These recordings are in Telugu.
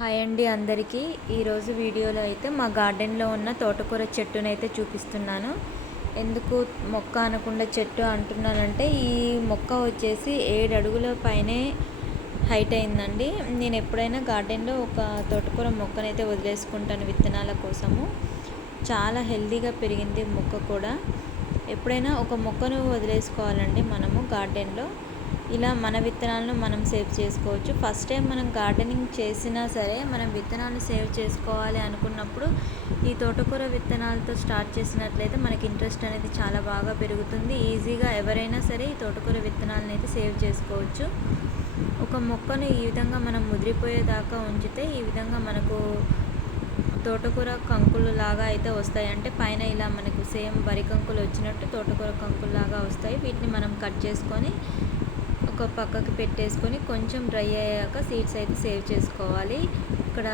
హాయ్ అండి అందరికీ. ఈరోజు వీడియోలో అయితే మా గార్డెన్లో ఉన్న తోటకూర చెట్టునైతే చూపిస్తున్నాను. ఎందుకు మొక్క అనకుండా చెట్టు అంటున్నానంటే, ఈ మొక్క వచ్చేసి 7 అడుగుల పైనే హైట్ అయిందండి. నేను ఎప్పుడైనా గార్డెన్లో ఒక తోటకూర మొక్కనైతే వదిలేసుకుంటాను విత్తనాల కోసము. చాలా హెల్తీగా పెరిగింది మొక్క కూడా. ఎప్పుడైనా ఒక మొక్కను వదిలేసుకోవాలండి మనము గార్డెన్లో. ఇలా మన విత్తనాలను మనం సేవ్ చేసుకోవచ్చు. ఫస్ట్ టైం మనం గార్డెనింగ్ చేసినా సరే మనం విత్తనాలు సేవ్ చేసుకోవాలి అనుకున్నప్పుడు ఈ తోటకూర విత్తనాలతో స్టార్ట్ చేసినట్లయితే మనకి ఇంట్రెస్ట్ అనేది చాలా బాగా పెరుగుతుంది. ఈజీగా ఎవరైనా సరే ఈ తోటకూర విత్తనాలను అయితే సేవ్ చేసుకోవచ్చు. ఒక మొక్కను ఈ విధంగా మనం ముదిరిపోయేదాకా ఉంచితే ఈ విధంగా మనకు తోటకూర కంకులు లాగా అయితే వస్తాయి. అంటే పైన ఇలా మనకు సేమ్ వరి కంకులు వచ్చినట్టు తోటకూర కంకులు లాగా వస్తాయి. వీటిని మనం కట్ చేసుకొని ఒక పక్కకి పెట్టేసుకొని కొంచెం డ్రై అయ్యాక సీడ్స్ అయితే సేవ్ చేసుకోవాలి. ఇక్కడ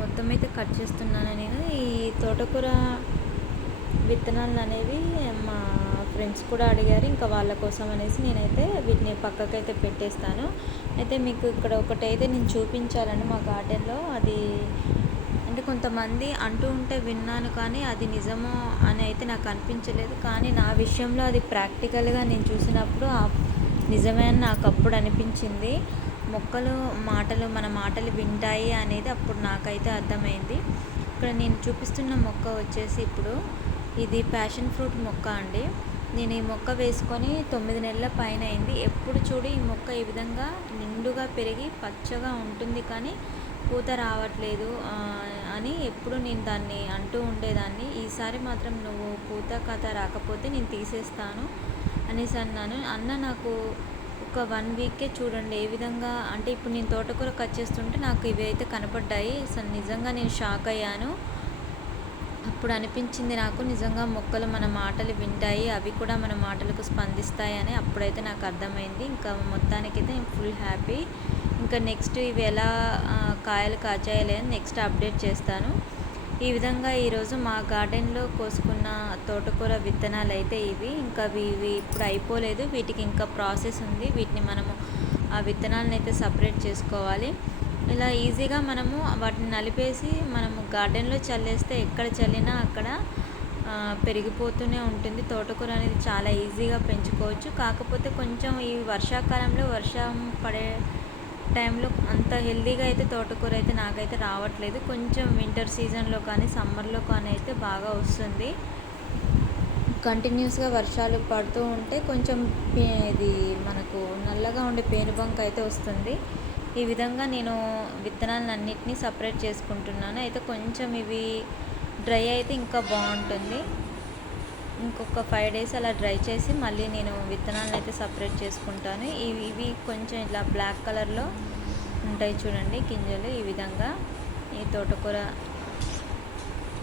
మొత్తం అయితే కట్ చేస్తున్నాను నేను. ఈ తోటకూర విత్తనాలు అనేవి మా ఫ్రెండ్స్ కూడా అడిగారు. ఇంకా వాళ్ళ కోసం అనేసి నేనైతే వీటిని పక్కకైతే పెట్టేస్తాను. అయితే మీకు ఇక్కడ ఒకటైతే నేను చూపించాలని మా గార్డెన్లో అది అంటే కొంతమంది అంటూ ఉంటే విన్నాను, కానీ అది నిజమో అని అయితే నాకు అనిపించలేదు. కానీ నా విషయంలో అది ప్రాక్టికల్గా నేను చూసినప్పుడు నిజమే అని నాకు అప్పుడు అనిపించింది. మొక్కలు మన మాటలు వింటాయి అనేది అప్పుడు నాకైతే అర్థమైంది. ఇక్కడ నేను చూపిస్తున్న మొక్క వచ్చేసి ఇప్పుడు ఇది ప్యాషన్ ఫ్రూట్ మొక్క అండి. నేను ఈ మొక్క వేసుకొని 9 నెలల పైన అయింది. ఎప్పుడు చూడు ఈ మొక్క ఈ విధంగా నిండుగా పెరిగి పచ్చగా ఉంటుంది, కానీ పూత రావట్లేదు అని ఎప్పుడు నేను దాన్ని అంటూ ఉండేదాన్ని. ఈసారి మాత్రం నువ్వు పూత కథ రాకపోతే నేను తీసేస్తాను అనేసి అన్న నాకు ఒక 1 వీకే చూడండి ఏ విధంగా అంటే ఇప్పుడు నేను తోటకూర కట్ చేస్తుంటే నాకు ఇవి అయితే కనపడ్డాయి. అసలు నిజంగా నేను షాక్ అయ్యాను. అప్పుడు అనిపించింది నాకు నిజంగా మొక్కలు మన మాటలు వింటాయి, అవి కూడా మన మాటలకు స్పందిస్తాయి అని అప్పుడైతే నాకు అర్థమైంది. ఇంకా మొత్తానికైతే నేను ఫుల్ హ్యాపీ. ఇంకా నెక్స్ట్ ఇవి ఎలా కాయలు కాచాయలే అని నెక్స్ట్ అప్డేట్ చేస్తాను. ఈ విధంగా ఈరోజు మా గార్డెన్లో కోసుకున్న తోటకూర విత్తనాలు అయితే ఇవి. ఇంకా ఇవి ఇప్పుడు అయిపోలేదు, వీటికి ఇంకా ప్రాసెస్ ఉంది. వీటిని మనము ఆ విత్తనాలను అయితే సపరేట్ చేసుకోవాలి. ఇలా ఈజీగా మనము వాటిని నలిపేసి మనము గార్డెన్లో చల్లేస్తే ఎక్కడ చల్లినా అక్కడ పెరిగిపోతూనే ఉంటుంది. తోటకూర అనేది చాలా ఈజీగా పెంచుకోవచ్చు. కాకపోతే కొంచెం ఈ వర్షాకాలంలో వర్షం పడే టైంలో అంత హెల్తీగా అయితే తోటకూర అయితే నాకైతే రావట్లేదు. కొంచెం వింటర్ సీజన్లో కానీ సమ్మర్లో కానీ అయితే బాగా వస్తుంది. కంటిన్యూస్గా వర్షాలు పడుతూ ఉంటే కొంచెం ఇది మనకు నల్లగా ఉండే పేనుబంక అయితే వస్తుంది. ఈ విధంగా నేను విత్తనాలన్నింటినీ సపరేట్ చేసుకుంటున్నాను. అయితే కొంచెం ఇవి డ్రై అయితే ఇంకా బాగుంటుంది. ఇంకొక 5 డేస్ అలా డ్రై చేసి మళ్ళీ నేను విత్తనాలను అయితే సపరేట్ చేసుకుంటాను. ఇవి కొంచెం ఇట్లా బ్లాక్ కలర్లో ఉంటాయి చూడండి గింజలు. ఈ విధంగా ఈ తోటకూర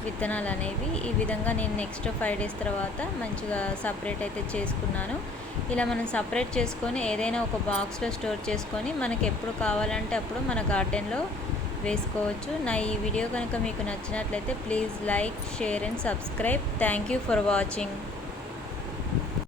విత్తనాలు అనేవి ఈ విధంగా నేను నెక్స్ట్ 5 డేస్ తర్వాత మంచిగా సపరేట్ అయితే చేసుకున్నాను. ఇలా మనం సపరేట్ చేసుకొని ఏదైనా ఒక బాక్స్లో స్టోర్ చేసుకొని మనకి ఎప్పుడు కావాలంటే అప్పుడు మన గార్డెన్లో వేసుకోవచ్చు. నా ఈ వీడియో కనుక మీకు నచ్చినట్లయితే please like, share and subscribe. Thank you for watching.